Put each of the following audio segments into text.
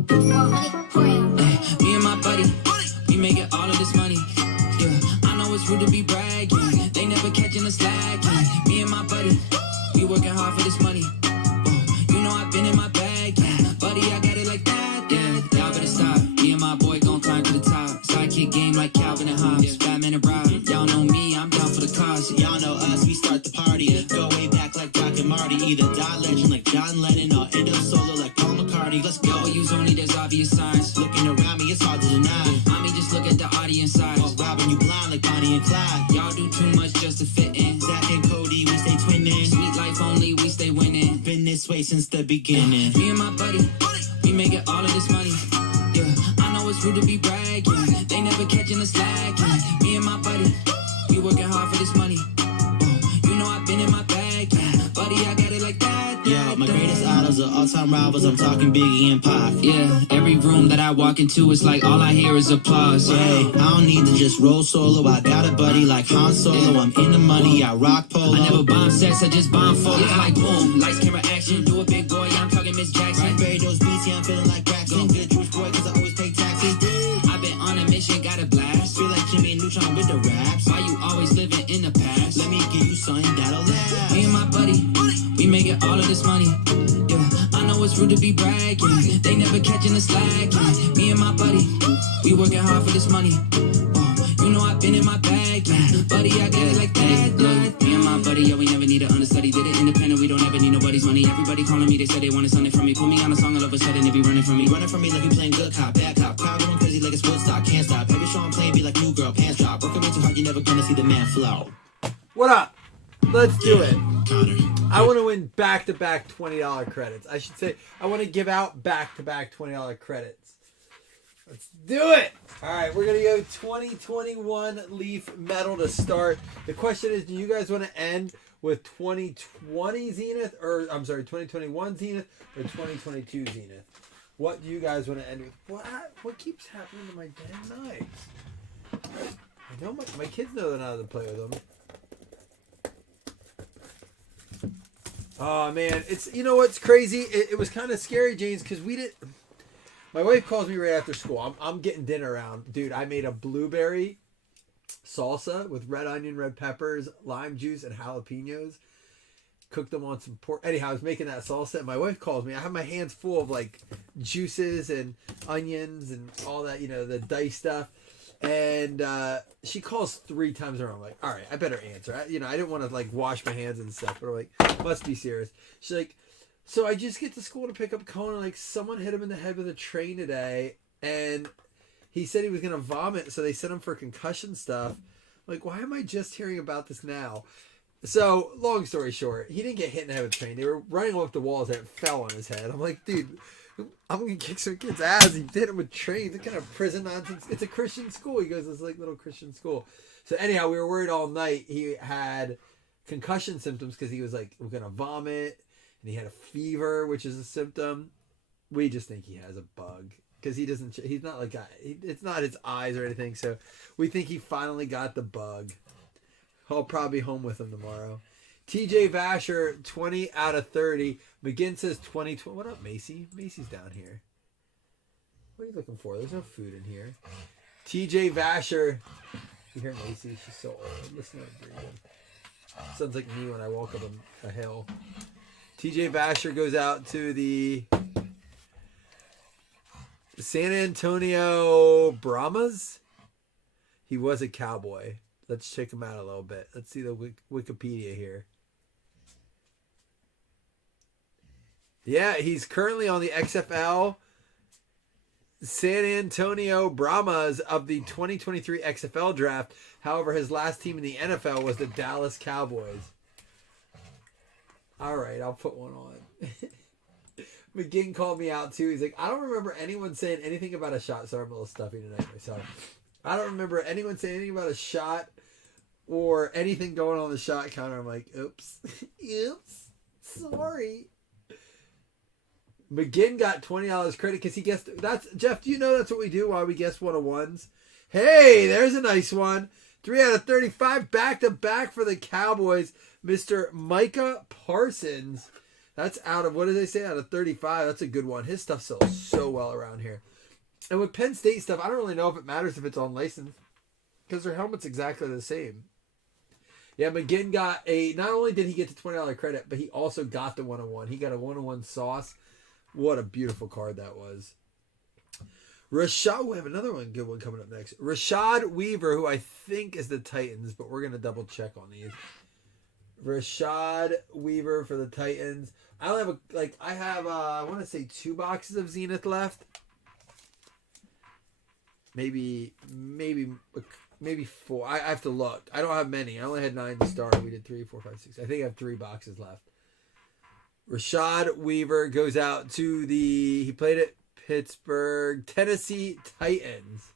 Me and my buddy, we making all of this money. Yeah, I know it's rude to be bragging. They never catching us slacking. Me and my buddy, we working hard for this money. You know I've been in my bag, yeah. Buddy, I got it like that, yeah. Y'all better stop. Me and my boy gon' climb to the top. Sidekick game like Calvin and Hobbes. Batman and Rob. Y'all know me, I'm down for the cause. Y'all know us, we start the party. Go way back like Doc and Marty. Either die legend like John Lennon or end up solo like Paul McCartney. Let's go. Use only, there's obvious signs. Looking around me, it's hard to deny. I mean, just look at the audience size. Well, robbing you blind like Bonnie and Clyde. Y'all do too much just to fit in. Zach and Cody, we stay twinning. Sweet life only, we stay winning. Been this way since the beginning. Me and my buddy, we making all of this money. Yeah, I know it's rude to be bragging. They never catching us slacking. Me and my buddy, we working hard for this money. You know I've been in my bag, yeah. Buddy, I got it like that. Yeah, my greatest idols are all-time rivals. I'm talking Biggie and Pac. Yeah, every room that I walk into, it's like all I hear is applause. Hey, I don't need to just roll solo. I got a buddy like Han Solo. I'm in the money, I rock polo. I never bomb sets, I just bomb photos. Like boom, lights, camera, action. Do a big boy, I'm talking Miss Jackson. Bury those beats, yeah, I'm feeling like Braxton. Good Jewish boy, cause I always pay taxes. I've been on a mission, got a blast. Feel like Jimmy Neutron with the raps. Why you always living in the past? Let me give you something that'll last. Me and my buddy, we making all of this money. Yeah, I know it's rude to be bragging. They never catching us slacking. Me and my buddy, we working hard for this money. You know I've been in my bag, yeah. Buddy, I got it like that. Look, me and my buddy, yeah, we never need an understudy. Did it independent, we don't ever need nobody's money. Everybody calling me, they said they wanted something from me. Put me on a song, all of a sudden they be running from me. Running from me like we playing good cop, bad cop. Crowd going crazy like it's Woodstock, can't stop. Every show I'm playing be like new girl, pants drop. Working way too hard, you're never gonna see the man flow. What up? Let's do it. Connor. I want to win back-to-back $20 credits. I should say I want to give out back-to-back $20 credits. Let's do it. All right, we're going to go 2021 Leaf Metal to start. The question is, do you guys want to end with 2020 Zenith, or I'm sorry, 2021 Zenith or 2022 Zenith? What do you guys want to end with? What keeps happening to my damn knives? I know my kids know they're not allowed to play with them. Oh man, it's, you know what's crazy? It was kind of scary, James, because we didn't. My wife calls me right after school. I'm getting dinner around, dude. I made a blueberry salsa with red onion, red peppers, lime juice, and jalapenos. Cooked them on some pork. Anyhow, I was making that salsa, and my wife calls me. I have my hands full of like juices and onions and all that, you know, the diced stuff. And she calls 3 times around. I'm like, all right, I better answer. I didn't want to like wash my hands and stuff, but I'm like, must be serious. She's like, so I just get to school to pick up Conan. Like, someone hit him in the head with a train today, and he said he was gonna vomit, so they sent him for concussion stuff. I'm like, why am I just hearing about this now? So, long story short, he didn't get hit in the head with a train. They were running up the walls and it fell on his head. I'm like, dude, I'm gonna kick some kid's ass. He hit him with trains. What kind of prison nonsense? It's a Christian school. He goes, it's like little Christian school. So anyhow, we were worried all night. He had concussion symptoms because he was like, we're gonna vomit, and he had a fever, which is a symptom. We just think he has a bug because he doesn't. He's not like it's not his eyes or anything. So we think he finally got the bug. I'll probably be home with him tomorrow. TJ Vasher, 20 out of 30. McGinn says 20. What up, Macy? Macy's down here. What are you looking for? There's no food in here. TJ Vasher. You hear Macy? She's so old. Listen to her breathing. Sounds like me when I walk up a hill. TJ Vasher goes out to the San Antonio Brahmas. He was a Cowboy. Let's check him out a little bit. Let's see the Wikipedia here. Yeah, he's currently on the XFL San Antonio Brahmas of the 2023 XFL draft. However, his last team in the NFL was the Dallas Cowboys. All right, I'll put one on. McGinn called me out too. He's like, I don't remember anyone saying anything about a shot. Sorry, I'm a little stuffy tonight myself. I don't remember anyone saying anything about a shot or anything going on the shot counter. I'm like, oops. Oops. Sorry. McGinn got $20 credit because he guessed. That's Jeff, do you know that's what we do while we guess 101s? Hey, there's a nice one. 3 out of 35 back to back for the Cowboys. Mr. Micah Parsons. That's out of, what did they say? Out of 35. That's a good one. His stuff sells so well around here. And with Penn State stuff, I don't really know if it matters if it's on license because their helmet's exactly the same. Yeah, McGinn got not only did he get the $20 credit, but he also got the 101. He got a 101 sauce. What a beautiful card that was. Rashad, we have another good one coming up next. Rashad Weaver, who I think is the Titans, but we're going to double check on these. Rashad Weaver for the Titans. I don't have I want to say 2 boxes of Zenith left. Maybe 4. I have to look. I don't have many. I only had 9 to start. We did 3, 4, 5, 6. I think I have 3 boxes left. Rashad Weaver goes out to he played at Pittsburgh, Tennessee Titans.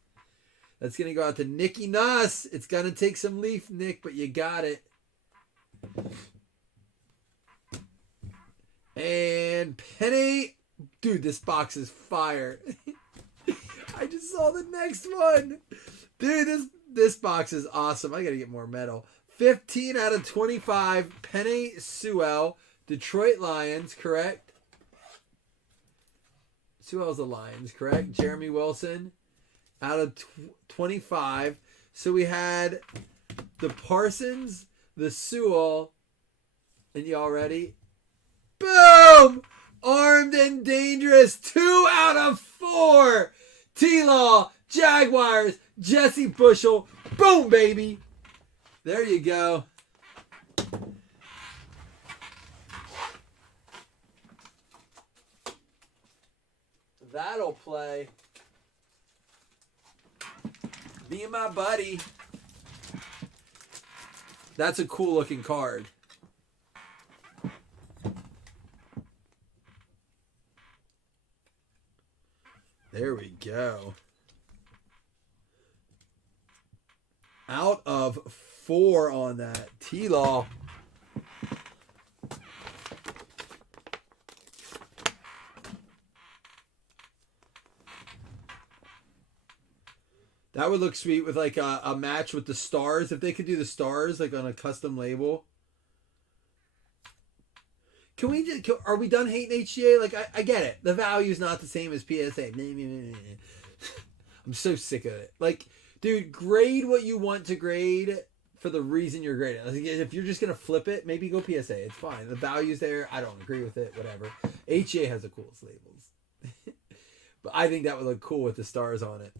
That's going to go out to Nicky Nuss. It's going to take some leaf, Nick, but you got it. And Penny, dude, this box is fire. I just saw the next one. Dude, this box is awesome. I got to get more metal. 15 out of 25, Penny Sewell, Detroit Lions, correct? Sewell's the Lions, correct? Jeremy Wilson out of 25. So we had the Parsons, the Sewell, and y'all ready? Boom! Armed and Dangerous, 2 out of 4. T-Law, Jaguars, Jesse Bushel. Boom, baby. There you go. That'll play. Me and my buddy. That's a cool looking card. There we go. Out of 4 on that. T-Law. That would look sweet with like a match with the stars. If they could do the stars like on a custom label. Are we done hating HGA? Like, I get it. The value is not the same as PSA. I'm so sick of it. Like, dude, grade what you want to grade for the reason you're grading. Like, if you're just going to flip it, maybe go PSA. It's fine. The value's there. I don't agree with it. Whatever. HGA has the coolest labels. But I think that would look cool with the stars on it.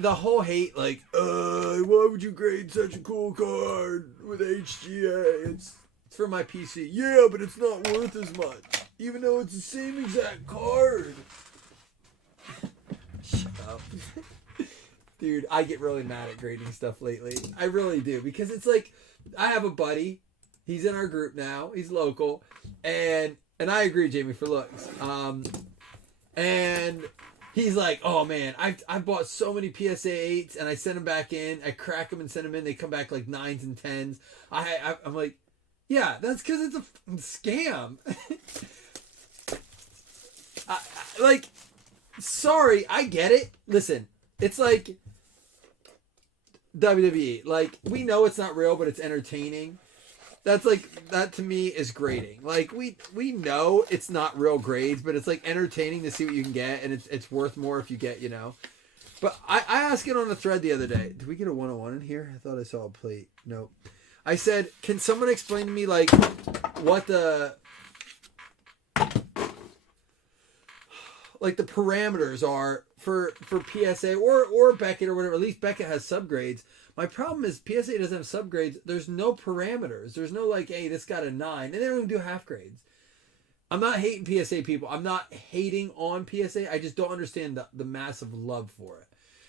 The whole hate, like, why would you grade such a cool card with HGA? It's for my PC. Yeah, but it's not worth as much. Even though it's the same exact card. Shut up. Dude, I get really mad at grading stuff lately. I really do. Because it's like, I have a buddy. He's in our group now. He's local. And I agree, Jamie, for looks. And he's like, oh man, I've bought so many PSA 8s and I send them back in. I crack them and send them in. They come back like 9s and 10s. I'm like, yeah, that's because it's a scam. Like, sorry, I get it. Listen, it's like WWE. Like, we know it's not real, but it's entertaining. That's like, that to me is grading. Like, we know it's not real grades, but it's like entertaining to see what you can get, and it's worth more if you get, you know. But I asked it on a thread the other day. Did we get a 101 in here? I thought I saw a plate. Nope. I said, can someone explain to me, like, what the parameters are for PSA or Beckett or whatever. At least Beckett has subgrades. My problem is PSA doesn't have subgrades. There's no parameters. There's no like, hey, this got a 9. And they don't even do half grades. I'm not hating PSA people. I'm not hating on PSA. I just don't understand the massive love for it.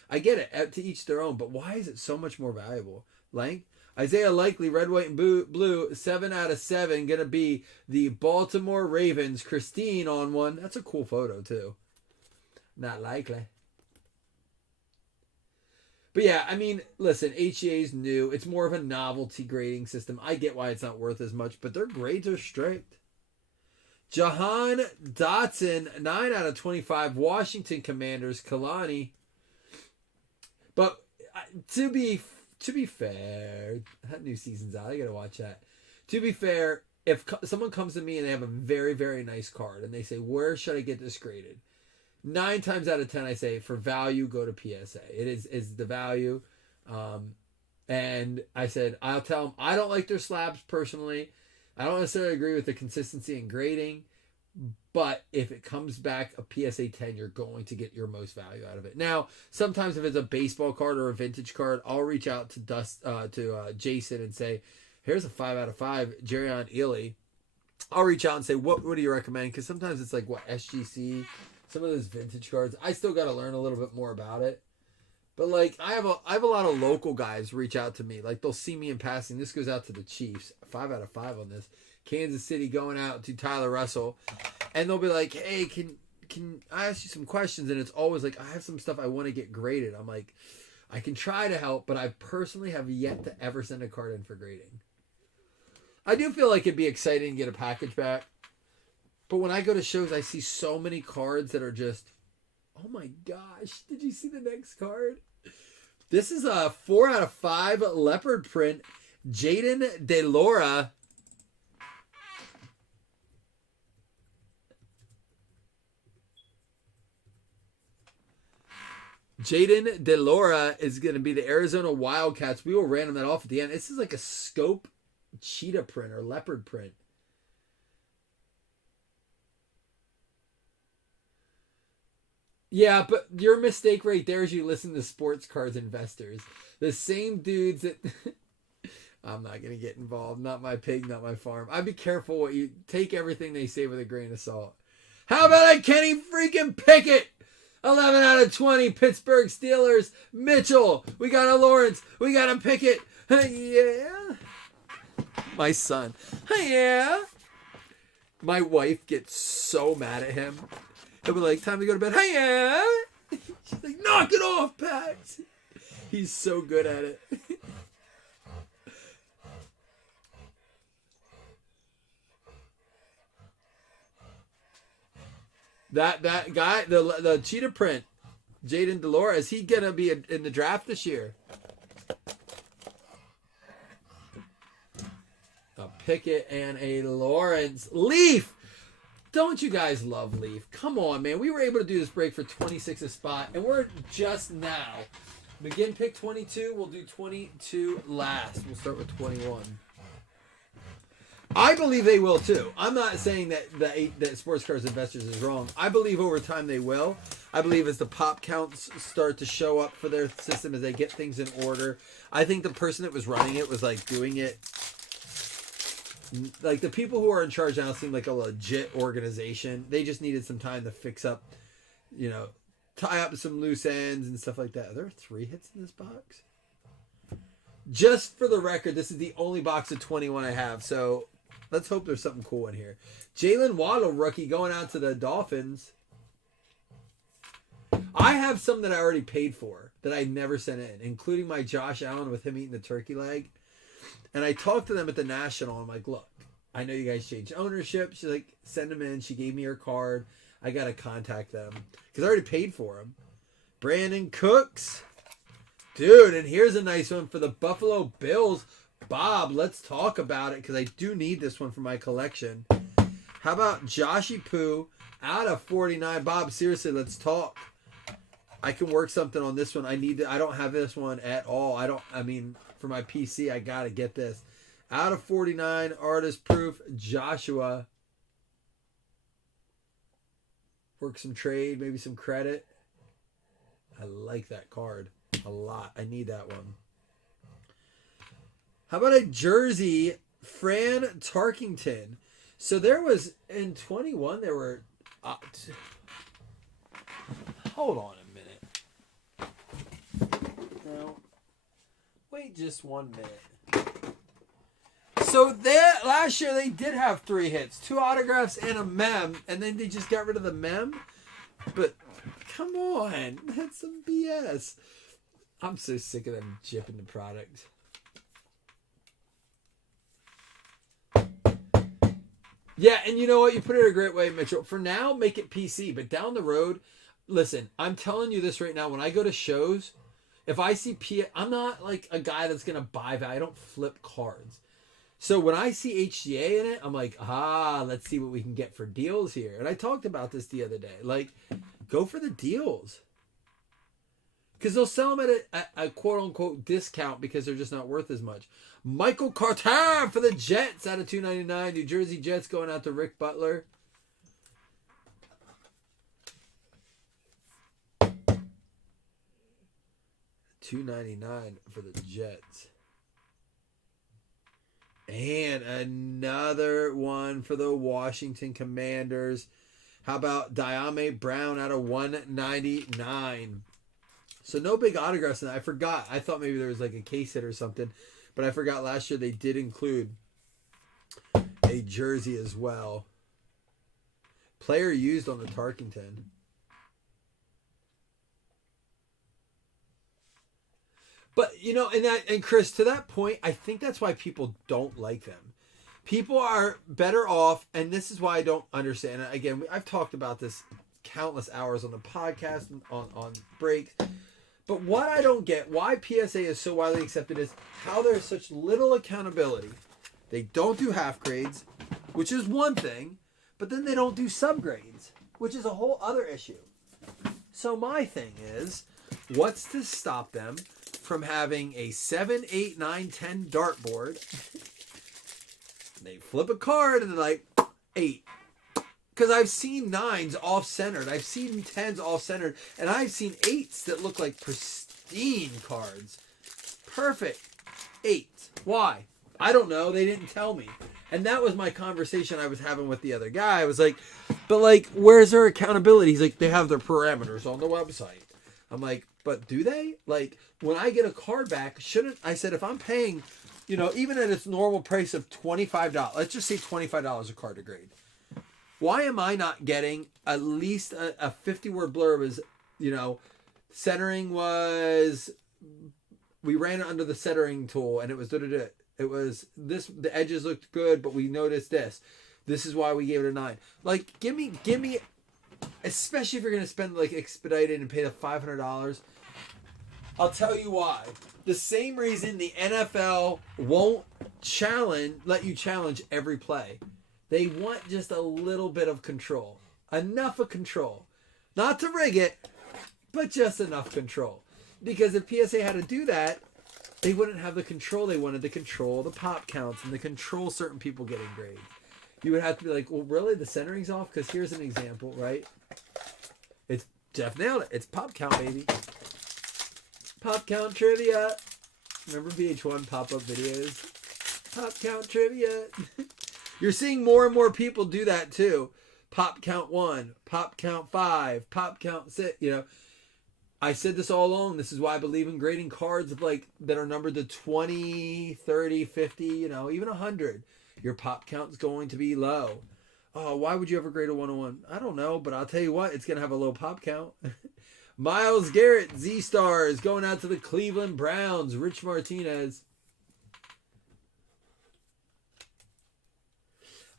I get it. To each their own. But why is it so much more valuable? Length? Isaiah Likely, red, white, and blue, 7 out of 7. Going to be the Baltimore Ravens. Christine on one. That's a cool photo, too. Not likely. But yeah, I mean, listen, HGA's new. It's more of a novelty grading system. I get why it's not worth as much, but their grades are strict. Jahan Dotson, 9 out of 25. Washington Commanders, Kalani. But to be fair, that new season's out. I gotta watch that. To be fair, if someone comes to me and they have a very, very nice card and they say, where should I get this graded? 9 times out of 10, I say, for value, go to PSA. It is the value. And I said, I'll tell them, I don't like their slabs personally. I don't necessarily agree with the consistency and grading. But if it comes back a PSA 10, you're going to get your most value out of it. Now, sometimes if it's a baseball card or a vintage card, I'll reach out to Jason and say, here's a 5 out of 5, Jerion Ely. I'll reach out and say, what do you recommend? Because sometimes it's like, SGC, some of those vintage cards. I still got to learn a little bit more about it. But like, I have a lot of local guys reach out to me. Like, they'll see me in passing. This goes out to the Chiefs. 5 out of 5 on this. Kansas City going out to Tyler Russell. And they'll be like, hey, can I ask you some questions? And it's always like, I have some stuff I want to get graded. I'm like, I can try to help, but I personally have yet to ever send a card in for grading. I do feel like it'd be exciting to get a package back. But when I go to shows, I see so many cards that are just, oh my gosh, did you see the next card? This is a 4 out of 5 leopard print, Jaden DeLora. Jaden DeLora is going to be the Arizona Wildcats. We will random that off at the end. This is like a scope cheetah print or leopard print. Yeah, but your mistake right there is you listen to Sports Cards Investors. The same dudes that... I'm not going to get involved. Not my pig, not my farm. I'd be careful what you... Take everything they say with a grain of salt. How about a Kenny freaking Pickett? 11 out of 20, Pittsburgh Steelers. Mitchell. We got a Lawrence. We got a Pickett. Yeah. My son. Yeah. My wife gets so mad at him. He'll be like, time to go to bed. Yeah. She's like, knock it off, Pat. He's so good at it. That guy, the cheetah print, Jaden DeLora, is he gonna be in the draft this year? A Pickett and a Lawrence. Leaf! Don't you guys love Leaf? Come on, man. We were able to do this break for 26 a spot, and we're just now. McGinn pick 22. We'll do 22 last. We'll start with 21. I believe they will too. I'm not saying that Sports Cards Investors is wrong. I believe over time they will. I believe as the pop counts start to show up for their system, as they get things in order. I think the person that was running it was like doing it. Like the people who are in charge now seem like a legit organization. They just needed some time to fix up, tie up some loose ends and stuff like that. Are there 3 hits in this box? Just for the record, this is the only box of 21 I have. So let's hope there's something cool in here. Jalen Waddle, rookie, going out to the Dolphins. I have some that I already paid for that I never sent in, including my Josh Allen with him eating the turkey leg. And I talked to them at the National. I'm like, look, I know you guys changed ownership. She's like, send them in. She gave me her card. I got to contact them because I already paid for them. Brandon Cooks. Dude, and here's a nice one for the Buffalo Bills. Bob, let's talk about it because I do need this one for my collection. How about Joshy Poo out of 49? Bob, seriously, let's talk. I can work something on this one. I don't have this one at all. For my PC, I got to get this. Out of 49, artist proof, Joshua. Work some trade, maybe some credit. I like that card a lot. I need that one. How about a jersey, Fran Tarkington? So there was, in 21, there were... hold on a minute. No. Wait just 1 minute. So last year they did have 3 hits. 2 autographs and a mem. And then they just got rid of the mem. But come on. That's some BS. I'm so sick of them jipping the product. Yeah, and you know what? You put it a great way, Mitchell. For now, make it PC. But down the road, listen, I'm telling you this right now. When I go to shows, if I see I'm not like a guy that's going to buy that. I don't flip cards. So when I see HGA in it, I'm like, let's see what we can get for deals here. And I talked about this the other day. Like, go for the deals. Because they'll sell them at a quote-unquote discount because they're just not worth as much. Michael Carter for the Jets out of $2.99. New Jersey Jets going out to Rick Butler. $2.99 for the Jets. And another one for the Washington Commanders. How about Diame Brown out of $199? So no big autographs in that. I forgot. I thought maybe there was like a case hit or something. But I forgot last year they did include a jersey as well. Player used on the Tarkington. But, and Chris, to that point, I think that's why people don't like them. People are better off, and this is why I don't understand it. Again, I've talked about this countless hours on the podcast, on breaks. But what I don't get, why PSA is so widely accepted, is how there's such little accountability. They don't do half grades, which is one thing, but then they don't do subgrades, which is a whole other issue. So my thing is, what's to stop them from having a 7, 8, 9, 10 dartboard? They flip a card and they're like, 8. Because I've seen 9s off-centered. I've seen 10s off-centered. And I've seen 8s that look like pristine cards. Perfect. 8. Why? I don't know. They didn't tell me. And that was my conversation I was having with the other guy. I was like, but like, where's their accountability? He's like, they have their parameters on the website. I'm like, but do they? Like, when I get a card back, shouldn't I said, if I'm paying, even at its normal price of $25, let's just say $25 a card to grade. Why am I not getting at least a 50-word blurb? Is, centering was, we ran it under the centering tool and it was it was this, the edges looked good, but we noticed this. This is why we gave it a 9. Like, give me, especially if you're going to spend like expedited and pay the $500. I'll tell you why. The same reason the NFL won't let you challenge every play. They want just a little bit of control. Enough of control. Not to rig it, but just enough control. Because if PSA had to do that, they wouldn't have the control they wanted to control the pop counts and to control certain people getting grades. You would have to be like, well, really? The centering's off? Because here's an example, right? It's Jeff nailed it. It's pop count, baby. Pop count trivia. Remember VH1 pop-up videos? Pop count trivia. You're seeing more and more people do that too. Pop count 1, pop count 5, pop count 6. I said this all along. This is why I believe in grading cards of that are numbered to 20, 30, 50, even 100. Your pop count's going to be low. Oh, why would you ever grade a 101? I don't know, but I'll tell you what, it's going to have a low pop count. Myles Garrett, Z-Stars, going out to the Cleveland Browns. Rich Martinez.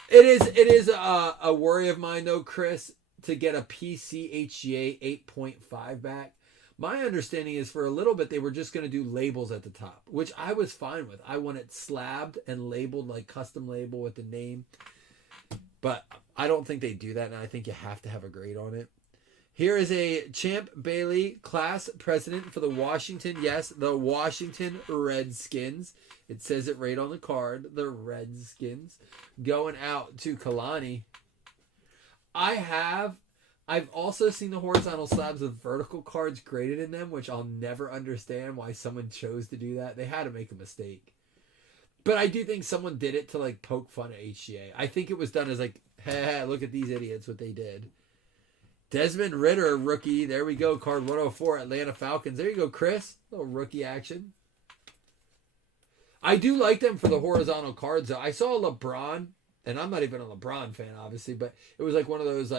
It is a worry of mine, though, Chris, to get a PC HGA 8.5 back. My understanding is for a little bit they were just going to do labels at the top, which I was fine with. I want it slabbed and labeled, like custom label with the name. But I don't think they do that, and I think you have to have a grade on it. Here is a Champ Bailey class president for the Washington Redskins. It says it right on the card, the Redskins. Going out to Kalani. I've also seen the horizontal slabs with vertical cards graded in them, which I'll never understand why someone chose to do that. They had to make a mistake. But I do think someone did it to poke fun at HGA. I think it was done as hey, look at these idiots, what they did. Desmond Ridder, rookie. There we go. Card 104, Atlanta Falcons. There you go, Chris. A little rookie action. I do like them for the horizontal cards, though. I saw LeBron, and I'm not even a LeBron fan, obviously, but it was one of those,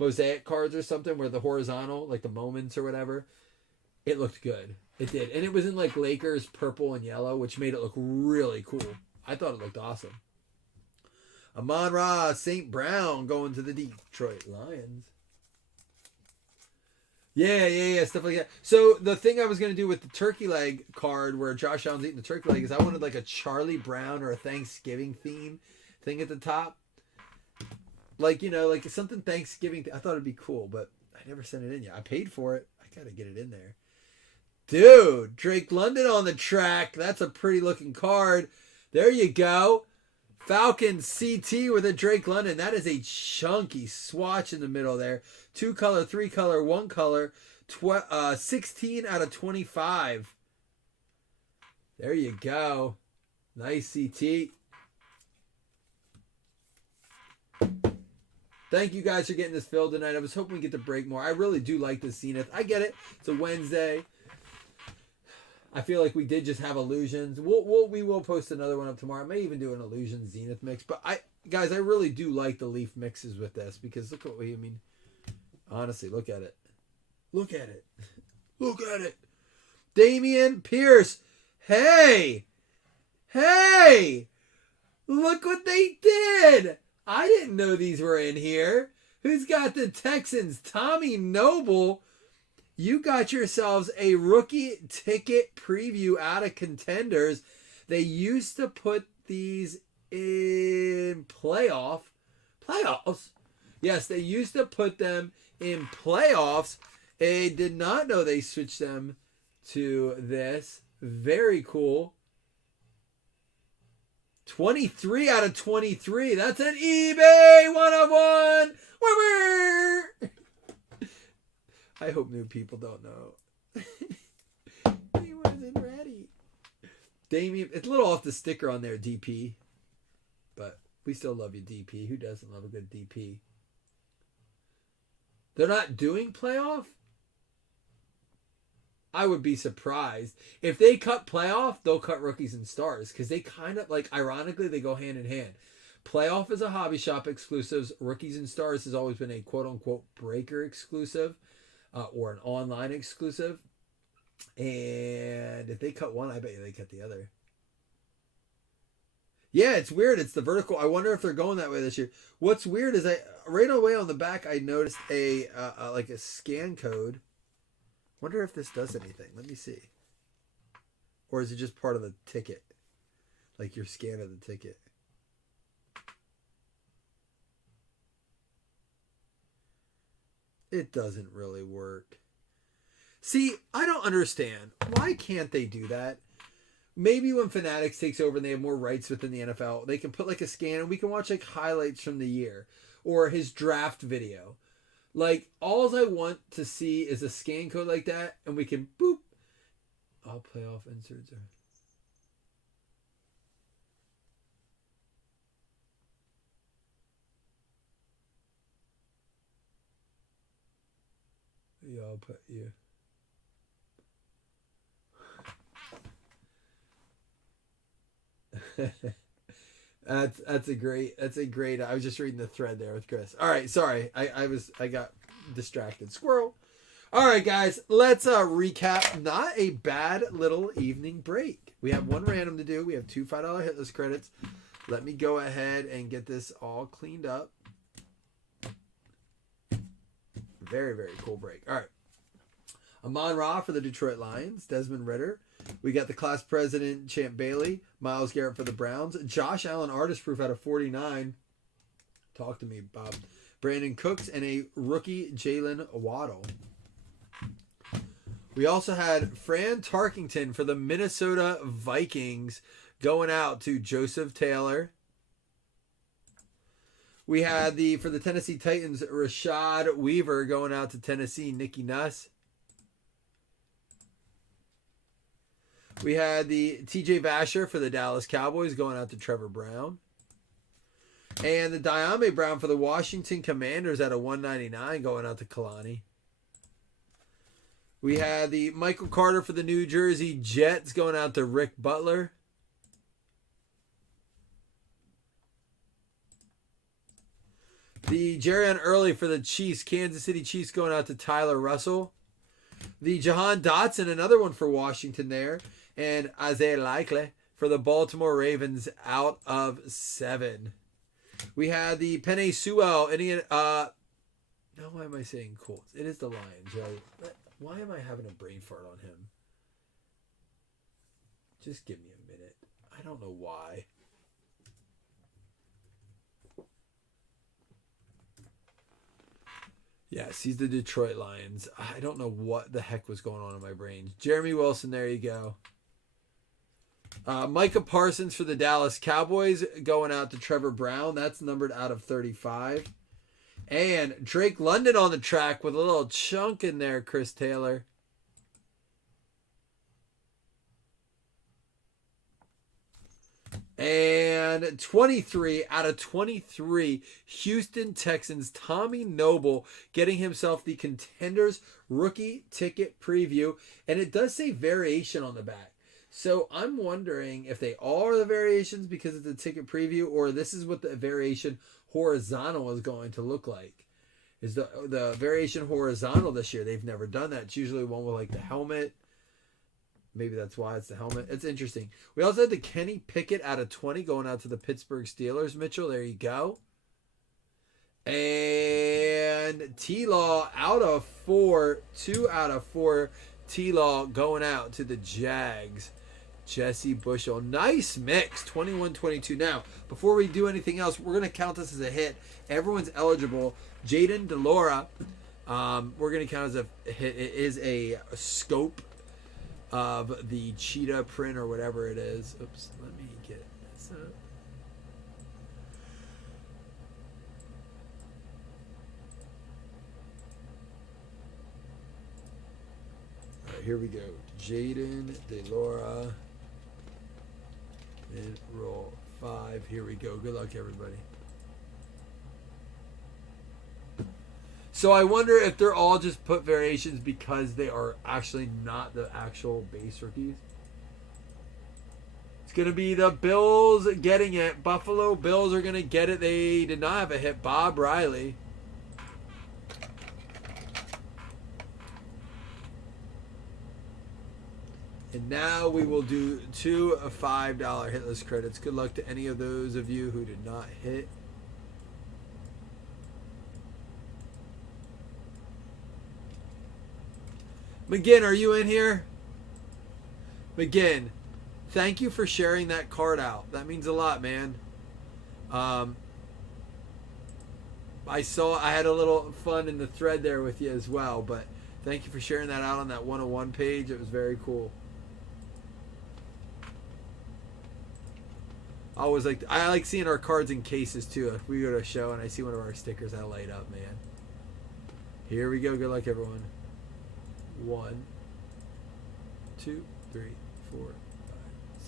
mosaic cards or something where the horizontal, the moments or whatever, it looked good. It did. And it was in, Lakers purple and yellow, which made it look really cool. I thought it looked awesome. Amon-Ra St. Brown going to the Detroit Lions. Yeah, stuff like that. So the thing I was gonna do with the turkey leg card, where Josh Allen's eating the turkey leg, is I wanted like a Charlie Brown or a Thanksgiving theme thing at the top, like like something Thanksgiving. I thought it'd be cool, but I never sent it in yet. I paid for it. I gotta get it in there, dude. Drake London on the track. That's a pretty looking card. There you go. Falcon CT with a Drake London. That is a chunky swatch in the middle there. 2 color, 3 color, 1 color. 16 out of 25. There you go. Nice CT. Thank you guys for getting this filled tonight. I was hoping we get to break more. I really do like this Zenith. I get it. It's a Wednesday. I feel like we did just have illusions. We will post another one up tomorrow. I may even do an illusion Zenith mix. But I really do like the leaf mixes with this, because look what honestly, look at it. Look at it. Look at it. Damian Pierce. Hey. Look what they did. I didn't know these were in here. Who's got the Texans? Tommy Noble. You got yourselves a rookie ticket preview out of Contenders. They used to put these in playoffs. Yes, they used to put them in playoffs. I did not know they switched them to this. Very cool. 23 out of 23. That's an eBay 1 of 1. I hope new people don't know. He wasn't ready. Damian, it's a little off the sticker on there, DP. But we still love you, DP. Who doesn't love a good DP? They're not doing playoff? I would be surprised. If they cut playoff, they'll cut rookies and stars. Because they kind of, ironically, they go hand in hand. Playoff is a hobby shop exclusives. Rookies and stars has always been a quote-unquote breaker exclusive. Or an online exclusive. And if they cut one, I bet you they cut the other. Yeah, it's weird. It's the vertical. I wonder if they're going that way this year. What's weird is right away on the back, I noticed a scan code. Wonder if this does anything. Let me see. Or is it just part of the ticket? Like your scan of the ticket. It doesn't really work. See, I don't understand. Why can't they do that? Maybe when Fanatics takes over and they have more rights within the NFL, they can put a scan and we can watch highlights from the year or his draft video. All I want to see is a scan code like that, and we can boop. All playoff inserts are. Yeah, I'll put you. That's a great. I was just reading the thread there with Chris. All right, sorry. I got distracted. Squirrel. All right, guys, let's recap. Not a bad little evening break. We have one random to do. We have 2 $5 hitless credits. Let me go ahead and get this all cleaned up. Very, very cool break. All right. Amon-Ra for the Detroit Lions. Desmond Ridder. We got the class president, Champ Bailey. Myles Garrett for the Browns. Josh Allen, artist proof out of 49. Talk to me, Bob. Brandon Cooks and a rookie, Jalen Waddle. We also had Fran Tarkington for the Minnesota Vikings going out to Joseph Taylor. We had for the Tennessee Titans, Rashad Weaver going out to Tennessee, Nicky Nuss. We had the TJ Vasher for the Dallas Cowboys going out to Trevor Brown. And the Diame Brown for the Washington Commanders at a 199 going out to Kalani. We had the Michael Carter for the New Jersey Jets going out to Rick Butler. The Jerrion Early for the Chiefs, Kansas City Chiefs going out to Tyler Russell. The Jahan Dotson, another one for Washington there. And Isaiah Likely for the Baltimore Ravens out of 7. We had the Penei Sewell, Now why am I saying Colts? It is the Lions, right? Why am I having a brain fart on him? Just give me a minute. I don't know why. Yes, he's the Detroit Lions. I don't know what the heck was going on in my brain. Jeremy Wilson, there you go. Micah Parsons for the Dallas Cowboys going out to Trevor Brown. That's numbered out of 35. And Drake London on the track with a little chunk in there, Chris Taylor. And 23 out of 23, Houston Texans, Tommy Noble getting himself the Contenders rookie ticket preview. And it does say variation on the back. So I'm wondering if they all are the variations because it's a ticket preview, or this is what the variation horizontal is going to look like. Is the variation horizontal this year? They've never done that. It's usually one with like the helmet. Maybe that's why it's the helmet. It's interesting. We also had the Kenny Pickett out of 20 going out to the Pittsburgh Steelers. Mitchell, there you go. And T-Law out of 4. 2 out of 4. T-Law going out to the Jags. Jesse Bushel. Nice mix. 21-22. Now, before we do anything else, we're going to count this as a hit. Everyone's eligible. Jaden DeLora, we're going to count as a hit. It is a scope of the cheetah print or whatever it is. Oops, let me get this up. All right, here we go. Jaden DeLora. And roll 5. Here we go. Good luck, everybody. So I wonder if they're all just put variations because they are actually not the actual base rookies. It's going to be the Bills getting it. Buffalo Bills are going to get it. They did not have a hit. Bob Riley. And now we will do 2 $5 hitless credits. Good luck to any of those of you who did not hit. McGinn, are you in here? McGinn, thank you for sharing that card out. That means a lot, man. I had a little fun in the thread there with you as well, but thank you for sharing that out on that 101 page. It was very cool. I like seeing our cards in cases too. If we go to a show and I see one of our stickers, I light up, man. Here we go. Good luck, everyone. 1, 2, 3, 4, 5,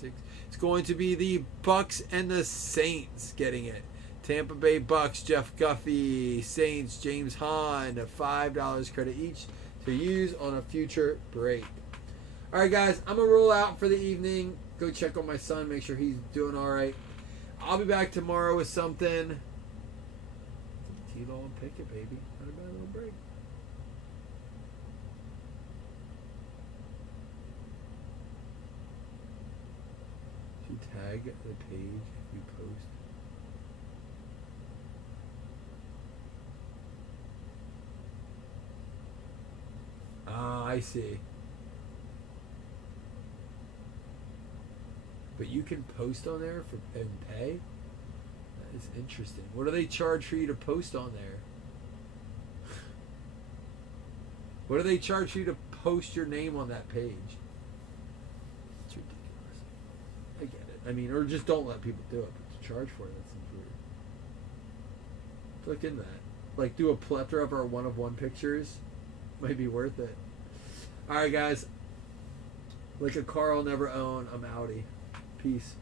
6. It's going to be the Bucks and the Saints getting it. Tampa Bay Bucks, Jeff Guffey. Saints, James Hahn. $5 credit each to use on a future break. All right, guys. I'm going to roll out for the evening. Go check on my son. Make sure he's doing all right. I'll be back tomorrow with something. T-Law and Pickett, baby. Had a bad little break. Tag the page if you post. Ah, I see. But you can post on there and pay? That is interesting. What do they charge for you to post on there? What do they charge for you to post your name on that page? It's ridiculous. I get it. I mean, or just don't let people do it, but to charge for it, that seems weird. Click in that. Like, do a plethora of our 1-of-1 pictures. Might be worth it. Alright, guys. Like a car I'll never own, I'm outie. Peace.